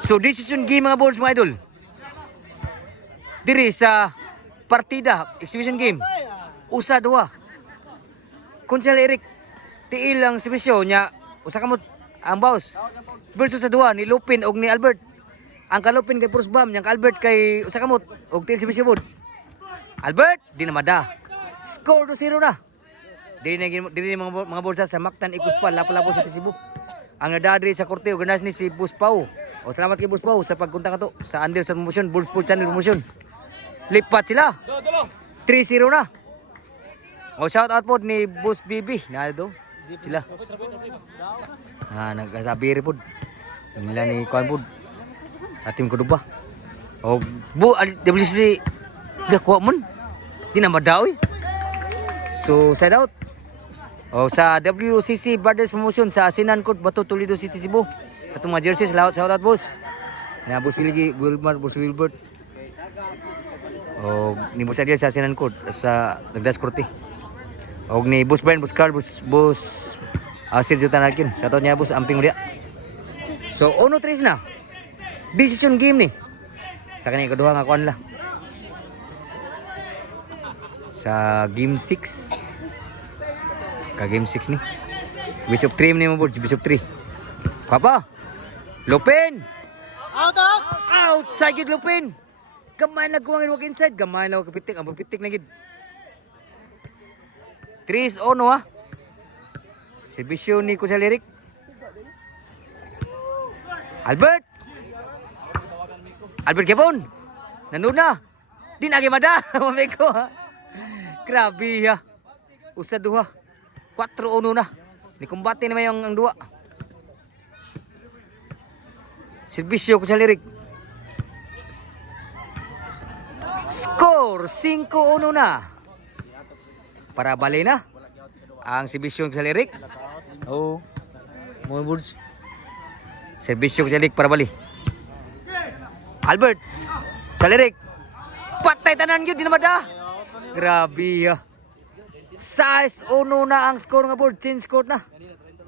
So decision game mga boards mga idol. Diri sa partida, exhibition game. Usa duha. Kunsel Eric tiil ang servisyo nya usa kamot ang boss versus sa duha ni Lupin og ni Albert. Ang kalupin kay Bruce Bam, yang Albert kay usa kamot og tiil servisyo bod. Albert di na mada. Score 2-0 na. Diri mga bulsa sa Mactan Ikuspal lapo-lapo sa Cebu. Ang nadadri sa korte organize ni si Boss Pau. O salamat kay Boss Pau sa pagkunta kato sa Under sa promotion, Bullsport Channel promotion. Lipat sila. 3-0 na. O shout out po ni Boss Bibi. Nado sila. Nagkasabi rin po. Nila ni Kuan po. Atim ko ba? O WCC gakuha mo. Di na madaw. So shout out. O sa WCC Brothers Promotion sa Sinancod, Bato, Toledo City, Cebu. Katong mga jerseys, shout out boss. Na Boss Wilgie, Boss Wilbert. O ni Boss Adiel sa Sinancod sa Nagdas Korte. O ni Boss Brian, Boss Carl, Boss Sergio Tanakin. Shout out niya boss, amping ulit. So 1-3 na. Decision game ni. Sa kanina kaduha nga kuan la. Sa game 6. Game 6 ni. Bishop 3 ni mo board, Bishop 3. Papa. Lupin. Out. Outside gid Lupin. Gamay lang kuwang wag inside, gamay lang kapitik, ang pitik na gid. 3-0 ha. Si Bisyo ni Kunsel Eric. Albert Gabon. Nandun na. Di na gimada. Mameko ha. Grabe ha. Usa duha. 4-1 na. Nikumbate naman yung ang dua. Serbisyo Kunsel Eric. Score 5-1 na. Para bali na. Ang serbisyo Kunsel Eric. Oh. Mga boards. Serbisyo Kunsel Eric para bali. Albert. Kunsel Eric. Patay tanan yun. Di na mada. Grabe ha. 6-1 na ang score nga board, change score na.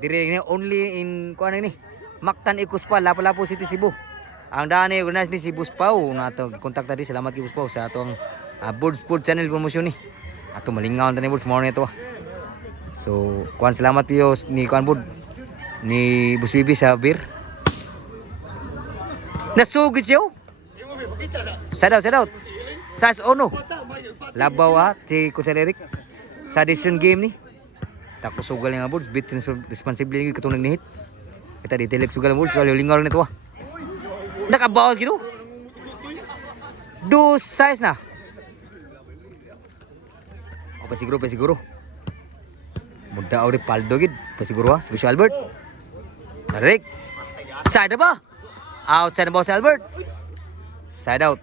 Dire only in kuan ni Mactan Ikuspal, Lapu-Lapu City, Cebu. Ang daan ni organize ni si Boss Pau nato kontak tadi, salamat kay Boss Pau sa atong Bullsport Channel promotion ni. Ato malingaw tani board mo nito. So, kuan salamat yo ni kuan board ni Boss Bibi sa beer. Nasugid siyo. Shout out. 6-1. Labaw ha si Kunsel Eric. Sa decision game ni. Tako sugal nga boards, bit responsible nga katong nagnihit. Kita di telek sugal boards, wala lingaw lang nito ah. Nakabawas gino. 2-6 na. O pasiguro. Muda ori paldo gid, pasiguro ha, si Albert. Tarik. Side ba? Outside na ba si Albert? Side out.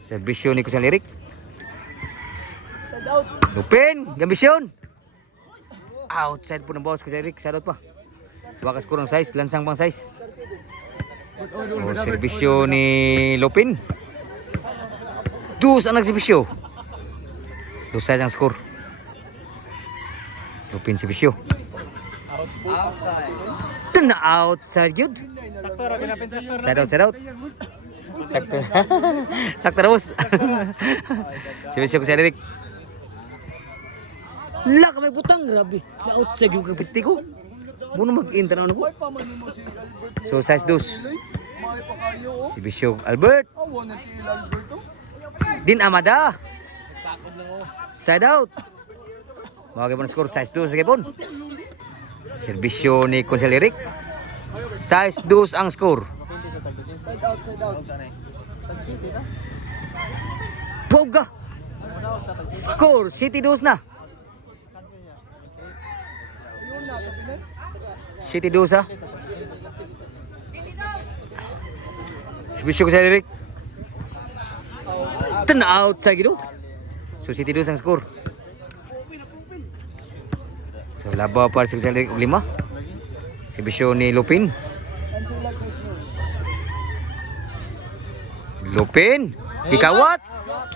Serbisyo ni Kunsel Eric. Lupin, gambisyon. Outside po ng boss ko si Eric, sarot pa. Wakas ko ng size, lansang pang size. O, serbisyo ni Lupin. 2 ang nagserbisyo. 2-6 ang score. Lupin serbisyo. Tuna outside yun. Side out. Sakto na boss. Serbisyo ko si Eric. Lak may butang, grabe. Na-outside yung kapiti ko. Muna mag-inta na ko. So, size 2. Si Bisyo Albert. Din Amada. Side out. Mga kapon score, size 2 sa kapon. Serbisyo ni Kunsel Eric. Size 2 ang score. Side out. Boga. Score, City 2 na. City 2 ha. Serbisyo Kunsel Eric. Tuna outside gitu. So City 2 ang score. So labaw para si Kunsel Eric 5. Serbisyo ni Lupin. Ikawat.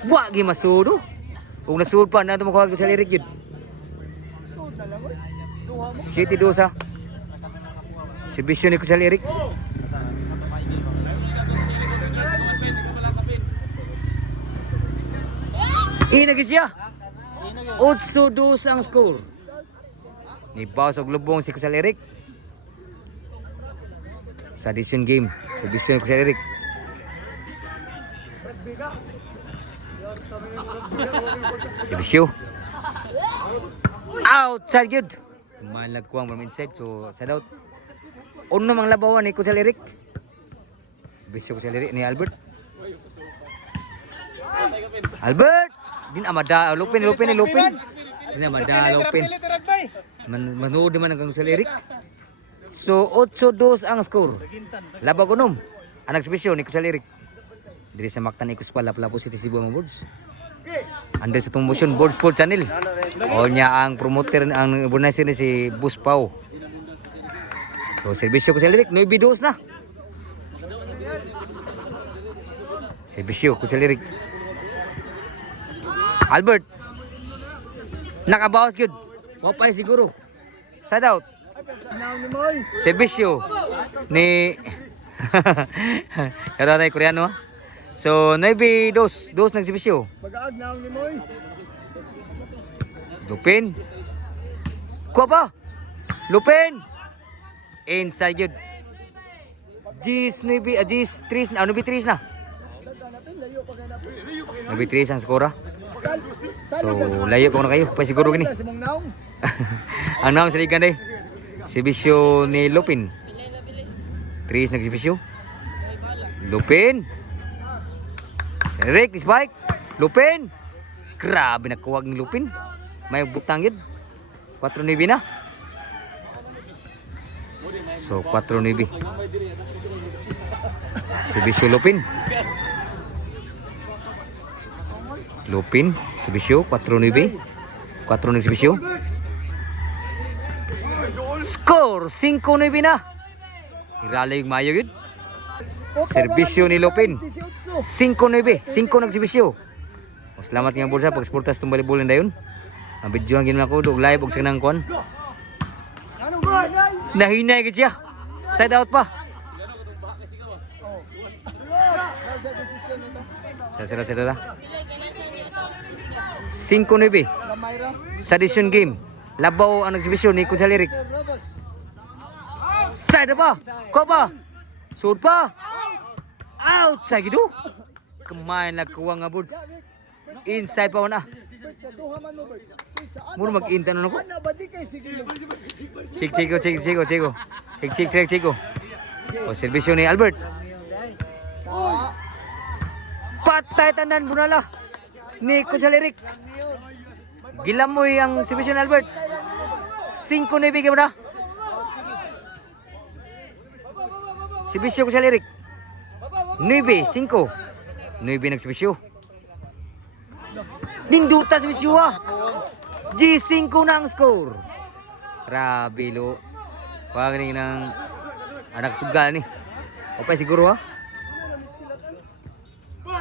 Wa gi masudo. Kung nasud pa na ito makuha Kunsel Eric yun. City 2 ha. Serbisyo ni Kunsel Eric. Inagis siya. 8-2 ang score. Ni Baos og lubong si Kusal Eric. Sa decision game. Sa decision Kusal Eric. Si Bisyo. Outside good. Malagkuang from inside. So, sad out. Uno mang labawan ni Kusal Eric. Bisyo Kusal Eric ni Albert. Albert! Din amada. Lupin. Din amada, Lupin. Manood naman ang Kusal Eric. So, 8-2 ang score. Labag unom. Ang nagsibisyo ni Kusal Eric. Diri sa Mactan Ikos pala po City Cebu mga boards. Ando sa itong motion Board Sport Channel. O niya ang promoter, ang organizer ni si Bus Pau. So, servisyo Kusal Eric. 9-2 na. Servisyo Kusal Eric. Albert. Nakabawas good. Wapay siguro. Side out. Servisyo ni kata tayo Koreano ha. So 9-2 ng servisyo. Bagaag na ni Moy. Lupin. Kuha pa. Lupin. Inside good. Gis 3 na. 9-3 na. 9-3 ang skora. So layo pa na kayo. Pa siguro gini. Ang naong sa ligan eh. Servisyo ni Lupin. 3 nagservisyo. Lupin. Eric, spike. Lupin. Grabe nakuwag ni Lupin. May butang yun. 4-9 na. So 4-9. Servisyo Lupin. Lupin, servisyo 4-9. 4 ng servisyo. Score 5-9 na. Iralay yung mayo yun. Servisyo ni Lupin. 5-9. 5 ng servisyo. Salamat nga bulsa pag-sportas itong balibulin na yun. Ang video ang ginawa ko. Live og sa kanang kuhan. Nahinay ka siya. Side out pa. Sila 5-9. Sa decision game. Labaw ang nagsibisyon ni Kusal Eric. Side pa. Ko pa. Shoot pa. Outside gitu. Kemain na kuha nga boards. Inside pa na. Muna mag-intan na ako. Check. O servisyo ni Albert. Patay tanan bunala ni Kusal Eric. Gilamoy ang servisyo ni Albert. 5-9 ka ba na? Servisyo Kusal Eric. 9-5. 9 nagservisyo. Ninduta servisyo ha. G5 na ang score. Grabe lo. Pag ng anak sugal ni. O pa siguro ha.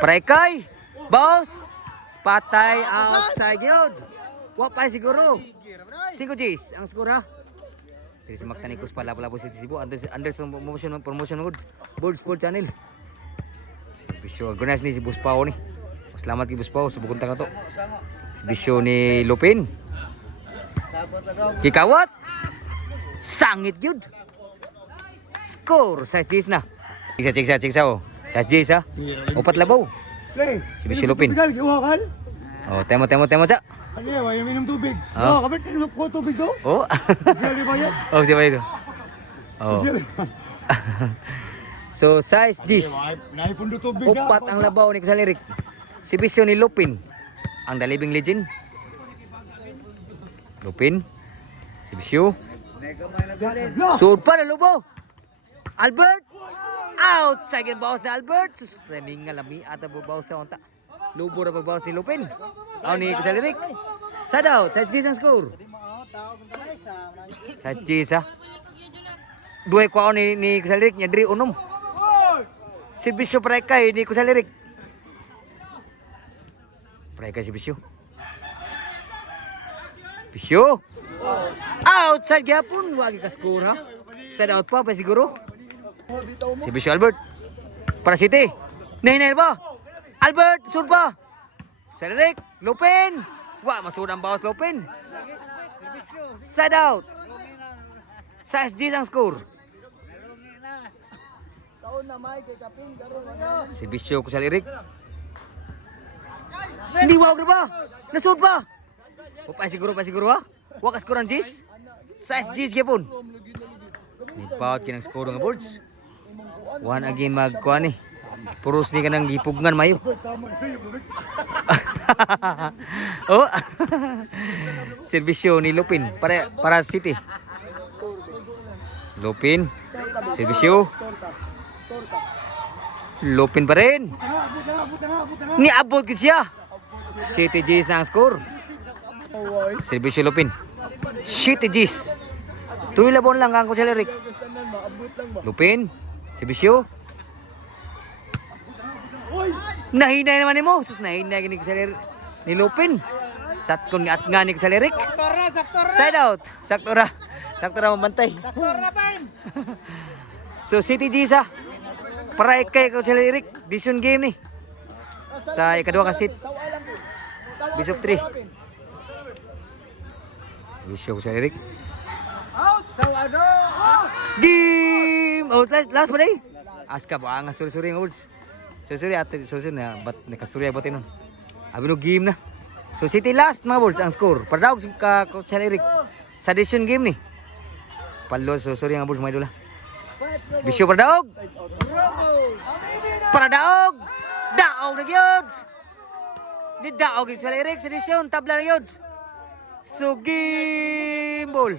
Prekay. Boss. Patay outside yun. Wapay siguro. 5 Gs ang score ha. Dari sa Mactan Ikos pala po City Cebu. Under sa promotion Board Sport Channel. Servisyo organize ni si Bus Pao ni. Salamat kay Bus Pao sa bukunta ka to. Servisyo ni Lupin. Kikawat. Sangit yun. Score 6 Gs na. Check sa oh. 6 Gs ha. Opat labaw. Servisyo Lupin. Oh, temo sa. Ano yan? Ayaw minum tubig. Oh. Kapit, inom ko tubig daw. Oh. Siyali ba yan? Oh, siya ba yun? Oh. So, size Gs. Naipundo tubig na. Upat ang labaw ni Kusal Eric. Servisyo ni Lupin. Ang dalibing legend. Lupin. Servisyo. Sud pa na lubo. Albert. Outside yung bawas ni Albert. Sus, training nga lami. Ata bawas sa onta. Lubo na pagbawas ni Lupin. Ni Kusal Eric. Sad out. Size Gs ang score. Size Gs ha. Duwe ko ni Kusal Eric. Nyadri unom. Servisyo Prekay ni Kusal Eric. Prekay servisyo. Bisyo. Outside gyapon. Wagi ka score ha. Sad out pa siguro. Servisyo Albert. Para City. Nahinay ba? Albert, sur pa. Kusal Eric. Lupin! Wa, masud ang bawas Lupin. Side out. Sa SG ang score. Servisyo ko sa Eric. Liwaw na ba? Nasud ba? O pa siguro ha? Wakas ko ng G's? Sa SG's gyapon. Nipaut kinang score nga boards. One again magkuha ni. Puros ni ka ng gipugngan mayo. Oh. Servisyo ni Lupin para City. Lupin. Servisyo. Lupin pa rin. Niabot ko siya. City G's na ang score. Servisyo Lupin. City G's. Tuloy labon lang ang kusel Eric. Lupin. Servisyo. Nahinay naman ni mo. Sus, nahinay gini kusel ni Lupin. Satkon nga at nga ni kusel Eric. Side out. Saktora. Saktora mabantay. So City G's para ikay kusel Eric. Decision game ni. Sa ikadua ka seat. Best of 3. Servisyo kusel Eric. Game! Oh, last ba day? Aska ba ang suri-suri nga words. Suri ate suri na bat nakasuri ba tinon. Abi no game na. So City last mga words ang score. Para daw ka Coach Eric sa decision game ni. Palo suri nga words mga idol. Bisyo para daog. Para daog. Daog na gyud. Di daog sa Eric sa decision tabla na gyud. So game ball.